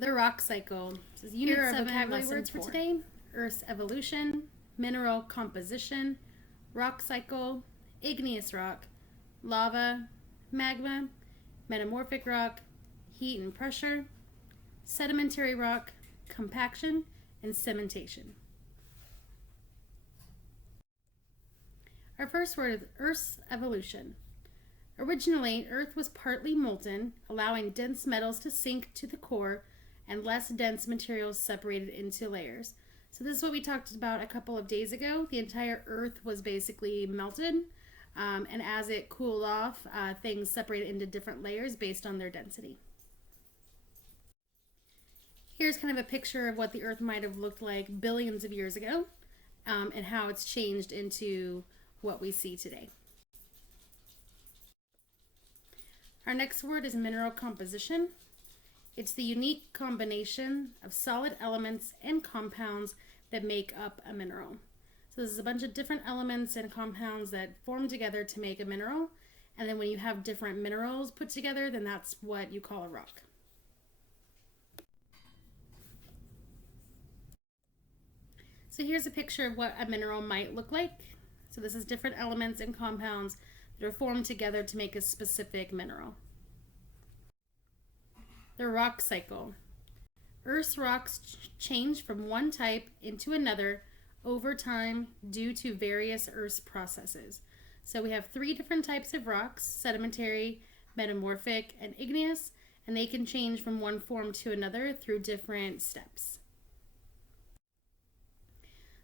The rock cycle. This is Unit 7 vocabulary words for today. Earth's evolution, mineral composition, rock cycle, igneous rock, lava, magma, metamorphic rock, heat and pressure, sedimentary rock, compaction, and cementation. Our first word is Earth's evolution. Originally, Earth was partly molten, allowing dense metals to sink to the core and less dense materials separated into layers. So this is what we talked about a couple of days ago. The entire Earth was basically melted, and as it cooled off, things separated into different layers based on their density. Here's kind of a picture of what the Earth might have looked like billions of years ago, and how it's changed into what we see today. Our next word is mineral composition. It's the unique combination of solid elements and compounds that make up a mineral. So this is a bunch of different elements and compounds that form together to make a mineral. And then when you have different minerals put together, then that's what you call a rock. So here's a picture of what a mineral might look like. So this is different elements and compounds that are formed together to make a specific mineral. The rock cycle. Earth's rocks change from one type into another over time due to various Earth's processes. So we have 3 different types of rocks: sedimentary, metamorphic, and igneous, and they can change from one form to another through different steps.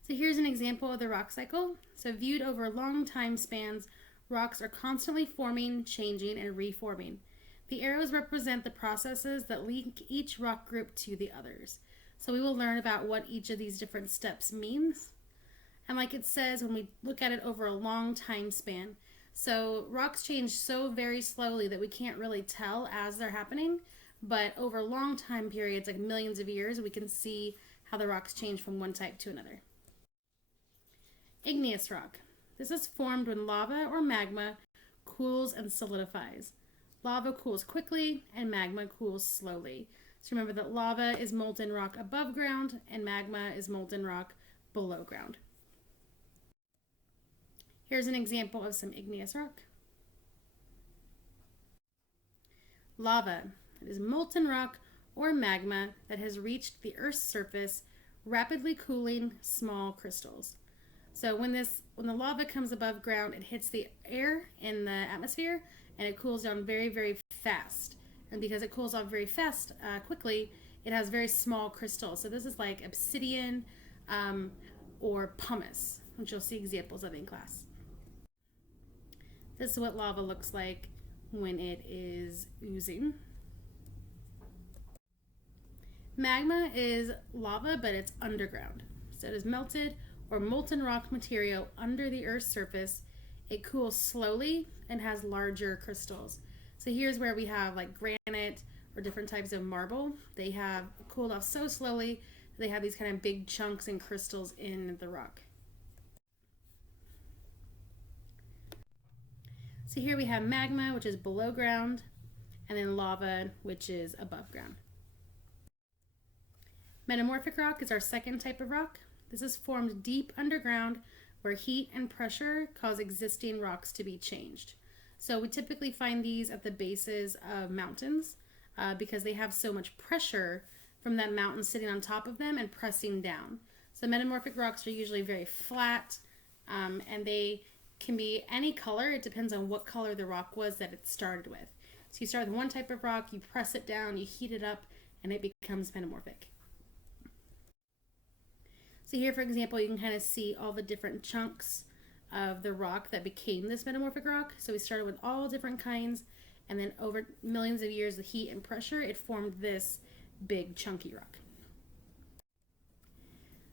So here's an example of the rock cycle. So viewed over long time spans, rocks are constantly forming, changing, and reforming. The arrows represent the processes that link each rock group to the others. So we will learn about what each of these different steps means. And like it says, when we look at it over a long time span, so rocks change so very slowly that we can't really tell as they're happening, but over long time periods, like millions of years, we can see how the rocks change from one type to another. Igneous rock. This is formed when lava or magma cools and solidifies. Lava cools quickly and magma cools slowly. So remember that lava is molten rock above ground and magma is molten rock below ground. Here's an example of some igneous rock. Lava. It is molten rock or magma that has reached the Earth's surface, rapidly cooling small crystals. So when the lava comes above ground, it hits the air in the atmosphere and it cools down very, very fast. And because it cools off very fast, quickly, it has very small crystals. So this is like obsidian or pumice, which you'll see examples of in class. This is what lava looks like when it is oozing. Magma is lava, but it's underground. So it is melted or molten rock material under the Earth's surface. It cools slowly and has larger crystals. So here's where we have like granite or different types of marble. They have cooled off so slowly, they have these kind of big chunks and crystals in the rock. So here we have magma, which is below ground, and then lava, which is above ground. Metamorphic rock is our second type of rock. This is formed deep underground where heat and pressure cause existing rocks to be changed. So we typically find these at the bases of mountains because they have so much pressure from that mountain sitting on top of them and pressing down. So metamorphic rocks are usually very flat, and they can be any color. It depends on what color the rock was that it started with. So you start with one type of rock, you press it down, you heat it up, and it becomes metamorphic. So here, for example, you can kind of see all the different chunks of the rock that became this metamorphic rock. So we started with all different kinds, and then over millions of years of heat and pressure, it formed this big chunky rock.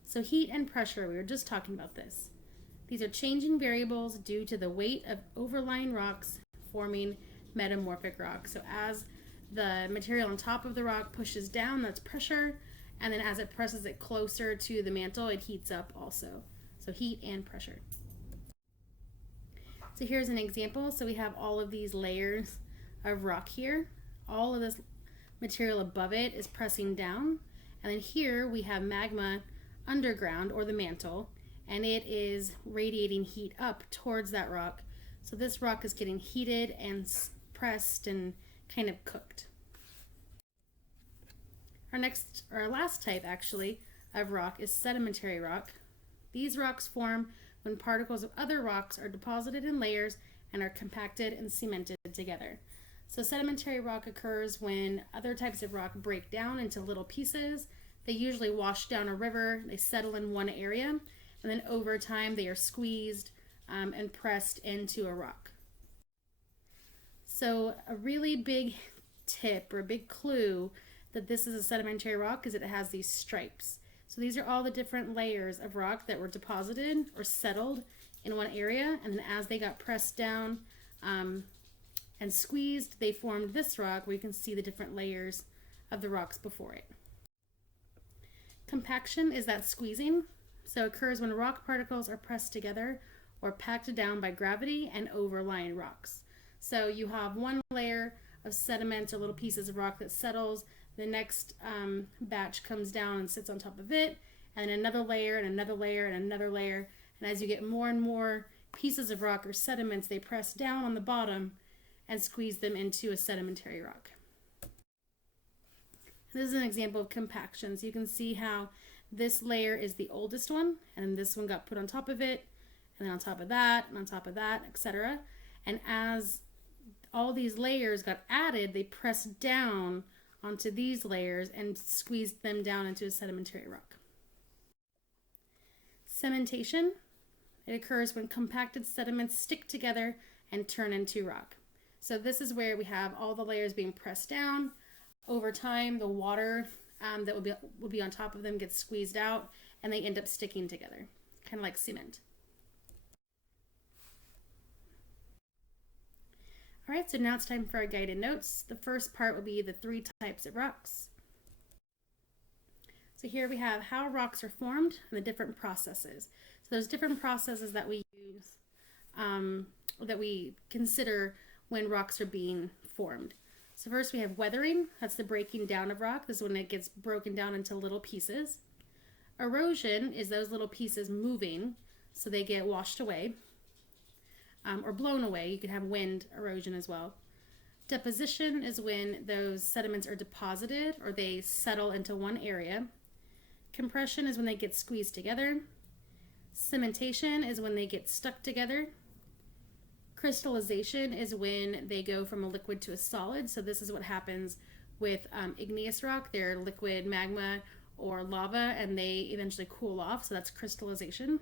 So heat and pressure, we were just talking about this. These are changing variables due to the weight of overlying rocks forming metamorphic rock. So as the material on top of the rock pushes down, that's pressure. And then as it presses it closer to the mantle, it heats up also. So heat and pressure. So here's an example. So we have all of these layers of rock here. All of this material above it is pressing down. And then here we have magma underground, or the mantle, and it is radiating heat up towards that rock. So this rock is getting heated and pressed and kind of cooked. Our last type actually of rock is sedimentary rock. These rocks form when particles of other rocks are deposited in layers and are compacted and cemented together. So sedimentary rock occurs when other types of rock break down into little pieces. They usually wash down a river, they settle in one area, and then over time they are squeezed and pressed into a rock. So a really big tip or a big clue that this is a sedimentary rock is that it has these stripes. So these are all the different layers of rock that were deposited or settled in one area, and then as they got pressed down and squeezed, they formed this rock where you can see the different layers of the rocks before it. Compaction is that squeezing. So it occurs when rock particles are pressed together or packed down by gravity and overlying rocks. So you have one layer of sediment or little pieces of rock that settles, the next batch comes down and sits on top of it, and then another layer and another layer and another layer. And as you get more and more pieces of rock or sediments, they press down on the bottom and squeeze them into a sedimentary rock. This is an example of compaction. So you can see how this layer is the oldest one, and this one got put on top of it, and then on top of that, and on top of that, etc. And as all these layers got added, they pressed down onto these layers and squeezed them down into a sedimentary rock. Cementation. It occurs when compacted sediments stick together and turn into rock. So this is where we have all the layers being pressed down. Over time, the water that would be on top of them gets squeezed out, and they end up sticking together, kind of like cement. All right, so now it's time for our guided notes. The first part will be the 3 types of rocks. So here we have how rocks are formed and the different processes. So there's different processes that we use, that we consider when rocks are being formed. So first we have weathering. That's the breaking down of rock. This is when it gets broken down into little pieces. Erosion is those little pieces moving, so they get washed away or blown away. You can have wind erosion as well. Deposition is when those sediments are deposited or they settle into one area. Compression is when they get squeezed together. Cementation is when they get stuck together. Crystallization is when they go from a liquid to a solid. So this is what happens with igneous rock. They're liquid magma or lava, and they eventually cool off. So that's crystallization.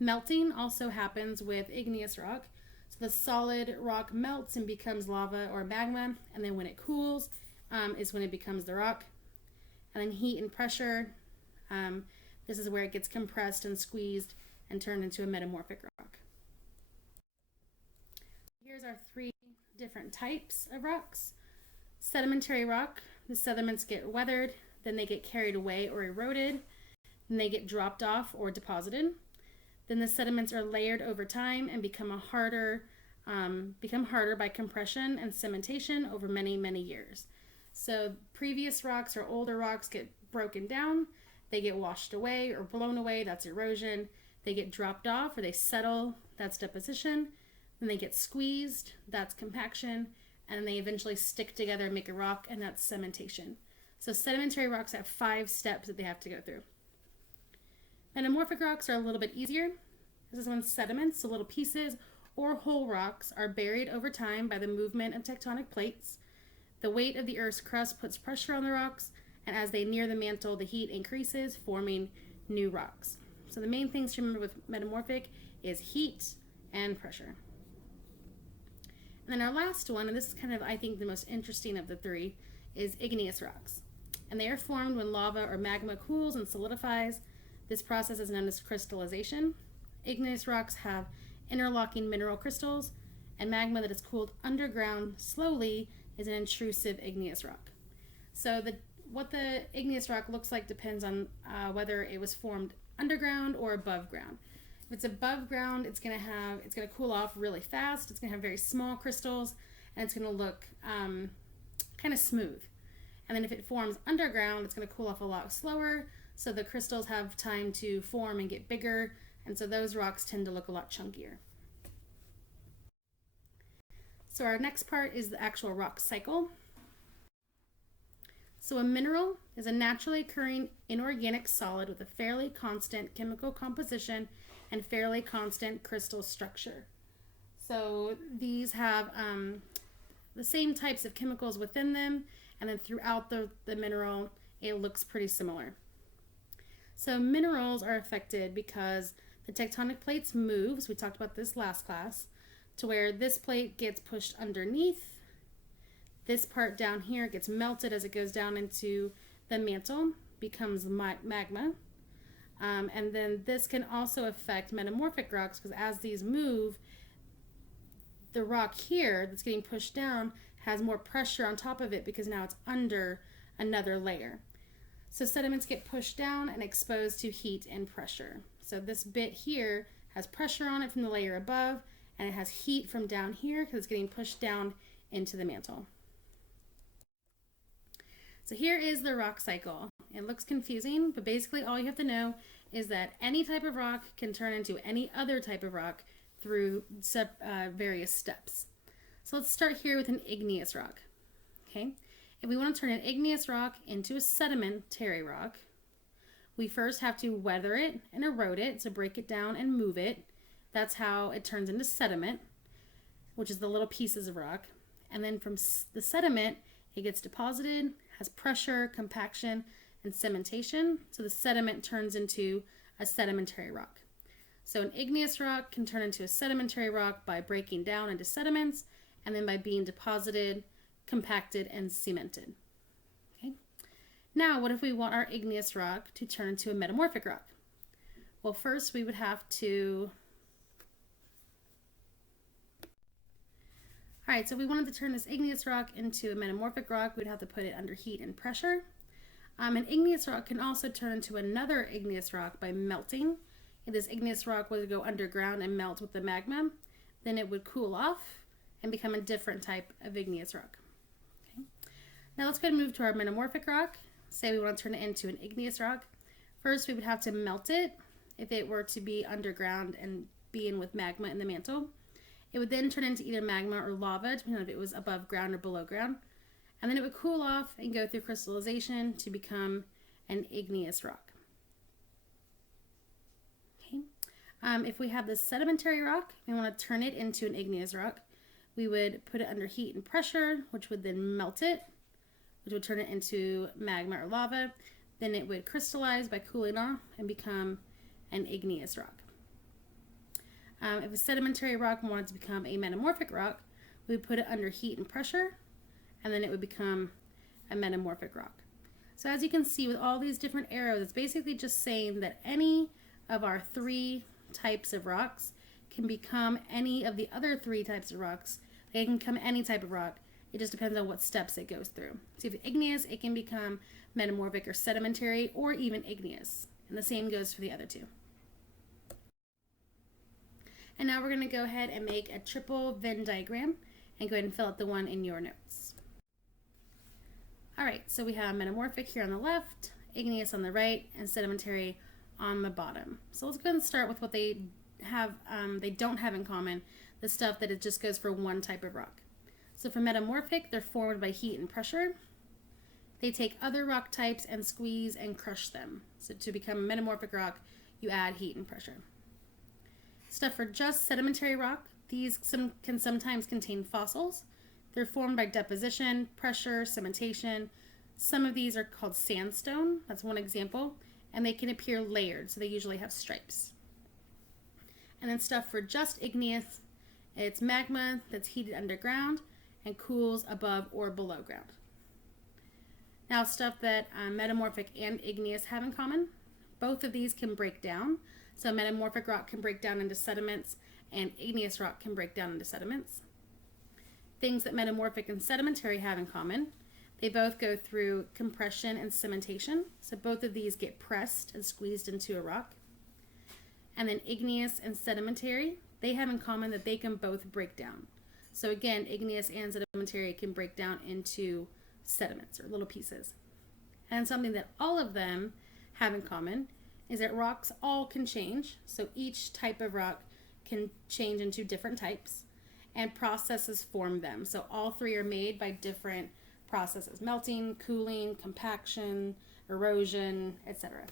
Melting also happens with igneous rock. So the solid rock melts and becomes lava or magma, and then when it cools is when it becomes the rock. And then heat and pressure, this is where it gets compressed and squeezed and turned into a metamorphic rock. Here's our 3 different types of rocks. Sedimentary rock, the sediments get weathered, then they get carried away or eroded, then they get dropped off or deposited. Then the sediments are layered over time and become harder by compression and cementation over many, many years. So previous rocks or older rocks get broken down, they get washed away or blown away, that's erosion. They get dropped off or they settle, that's deposition. Then they get squeezed, that's compaction. And then they eventually stick together and make a rock, and that's cementation. So sedimentary rocks have 5 steps that they have to go through. Metamorphic rocks are a little bit easier. This is when sediments, so little pieces or whole rocks, are buried over time by the movement of tectonic plates. The weight of the Earth's crust puts pressure on the rocks, and as they near the mantle, the heat increases, forming new rocks. So the main things to remember with metamorphic is heat and pressure. And then our last one, and this is kind of, I think, the most interesting of the 3, is igneous rocks. And they are formed when lava or magma cools and solidifies. This process is known as crystallization. Igneous rocks have interlocking mineral crystals, and magma that is cooled underground slowly is an intrusive igneous rock. So what the igneous rock looks like depends on whether it was formed underground or above ground. If it's above ground, it's gonna cool off really fast. It's gonna have very small crystals, and it's gonna look kind of smooth. And then if it forms underground, it's going to cool off a lot slower, so the crystals have time to form and get bigger, and so those rocks tend to look a lot chunkier. So our next part is the actual rock cycle. So a mineral is a naturally occurring inorganic solid with a fairly constant chemical composition and fairly constant crystal structure. So these have the same types of chemicals within them, and then throughout the mineral, it looks pretty similar. So minerals are affected because the tectonic plates move, so we talked about this last class, to where this plate gets pushed underneath. This part down here gets melted as it goes down into the mantle, becomes magma. And then this can also affect metamorphic rocks, because as these move, the rock here that's getting pushed down has more pressure on top of it because now it's under another layer. So sediments get pushed down and exposed to heat and pressure. So this bit here has pressure on it from the layer above, and it has heat from down here because it's getting pushed down into the mantle. So here is the rock cycle. It looks confusing, but basically all you have to know is that any type of rock can turn into any other type of rock through various steps. So let's start here with an igneous rock. Okay, if we want to turn an igneous rock into a sedimentary rock, we first have to weather it and erode it, so break it down and move it. That's how it turns into sediment, which is the little pieces of rock. And then from the sediment, it gets deposited, has pressure, compaction, and cementation. So the sediment turns into a sedimentary rock. So an igneous rock can turn into a sedimentary rock by breaking down into sediments and then by being deposited, compacted, and cemented. Okay. Now, what if we want our igneous rock to turn into a metamorphic rock? Well, first we would have to... All right, so if we wanted to turn this igneous rock into a metamorphic rock, we'd have to put it under heat and pressure. An igneous rock can also turn into another igneous rock by melting. If this igneous rock were to go underground and melt with the magma, then it would cool off and become a different type of igneous rock. Okay. Now let's go and move to our metamorphic rock. Say we want to turn it into an igneous rock. First, we would have to melt it if it were to be underground and be in with magma in the mantle. It would then turn into either magma or lava, depending on if it was above ground or below ground. And then it would cool off and go through crystallization to become an igneous rock. Okay. If we have this sedimentary rock, we want to turn it into an igneous rock, we would put it under heat and pressure, which would then melt it, which would turn it into magma or lava. Then it would crystallize by cooling off and become an igneous rock. If a sedimentary rock wanted to become a metamorphic rock, we would put it under heat and pressure, and then it would become a metamorphic rock. So as you can see with all these different arrows, it's basically just saying that any of our three types of rocks can become any of the other three types of rocks. They can become any type of rock. It just depends on what steps it goes through. So if it's igneous, it can become metamorphic or sedimentary, or even igneous. And the same goes for the other two. And now we're going to go ahead and make a triple Venn diagram and go ahead and fill out the one in your notes. All right, so we have metamorphic here on the left, igneous on the right, and sedimentary on the bottom. So let's go ahead and start with what they have, they don't have in common, the stuff that it just goes for one type of rock. So for metamorphic, they're formed by heat and pressure. They take other rock types and squeeze and crush them. So to become a metamorphic rock, you add heat and pressure. Stuff for just sedimentary rock, these can sometimes contain fossils. They're formed by deposition, pressure, cementation. Some of these are called sandstone, that's one example, and they can appear layered, so they usually have stripes. And then stuff for just igneous, it's magma that's heated underground and cools above or below ground. Now stuff that metamorphic and igneous have in common, both of these can break down. So metamorphic rock can break down into sediments and igneous rock can break down into sediments. Things that metamorphic and sedimentary have in common, they both go through compression and cementation. So both of these get pressed and squeezed into a rock. And then igneous and sedimentary, they have in common that they can both break down. So again, igneous and sedimentary can break down into sediments or little pieces. And something that all of them have in common is that rocks all can change. So each type of rock can change into different types, and processes form them. So all three are made by different processes: melting, cooling, compaction, erosion, etc.